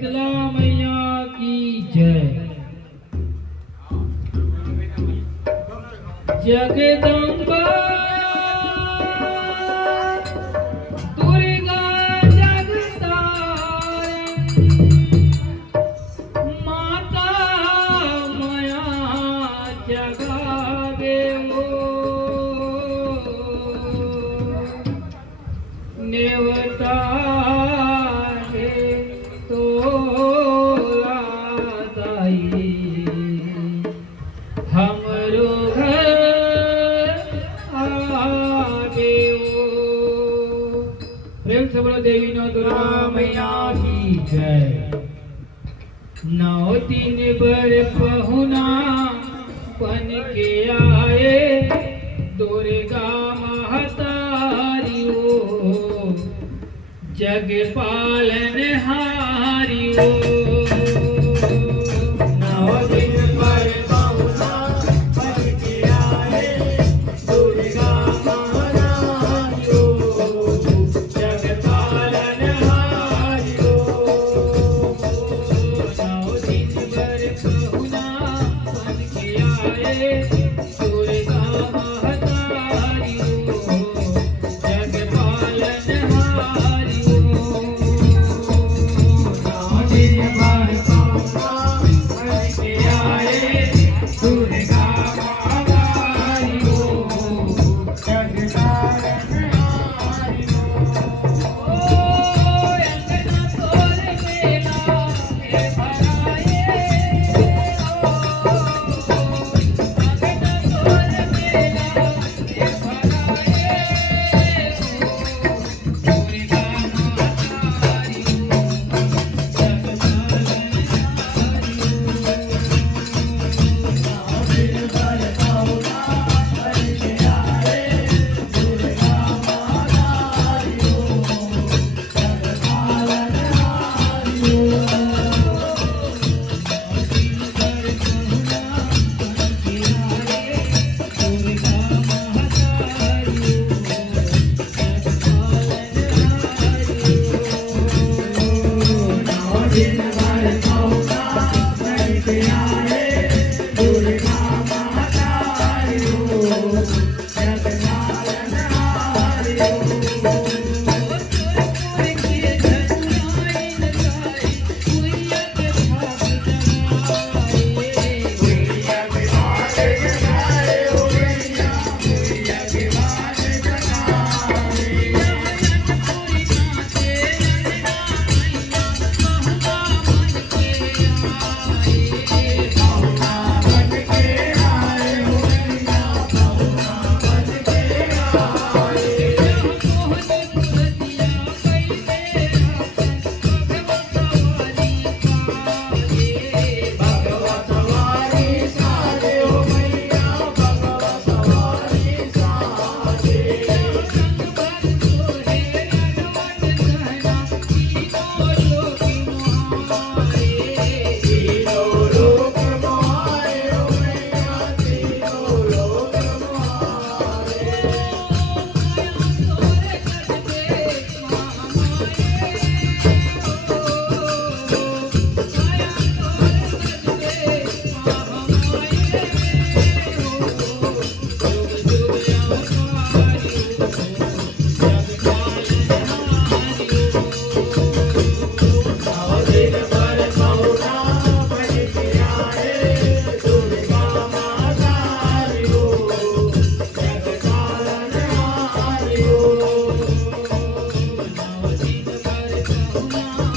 शीतला मैया की जय। जगदम्बा दुर्गा जगतारिणी माता माया जगावे हो नेवता देवी नो दुर्गा मैया की जय। 9 दिन बर पहुना बन के आए दुर्गा महतारी हो जग पालन हारी हो। 9 दिन बर पहुना बन के आए दुर्गा महतारी हो जग पालन हारी हो। 9 दिन बर पहुना बन के आए दुर्गा महतारी हो जग पालन हारी हो। 9 दिन बर पहुना बन के आए दुर्गा महतारी हो जग पालन हारी हो। अंगना तोर मेला हे भराए अंगना तोर मेला हे भराए दुर्गा महतारी हो जग पालन हारी हो। 9 दिन बर पहुना बन के आए दुर्गा महतारी हो जग पालन हारी हो। 9 दिन बर पहुना बन के आए दुर्गा महतारी हो जग पालन हारी हो। 9 दिन बर पहुना बन के आए दुर्गा महतारी हो जग पालन हारी हो। पुर के झंडाई लगाई कुइया के भाग जगाए कुइया के भाग जगाए हो मैया कुइया के भाग जगाए। नयनपुरी नाचे रंगना मैया बहुना बन के आए बहुना बन के आए हो मैया बहुना बन के आए। मोहन पुरतिया कैले अपन भगवत वाली साजे हो मैया भगवत वाली साजे। संग भर तोरे लगवन कहना तीनों लोक मोहाए तीनों लोक मोहाए हो मैया तीनों लोक मोहाए। तोरे करते Thank you.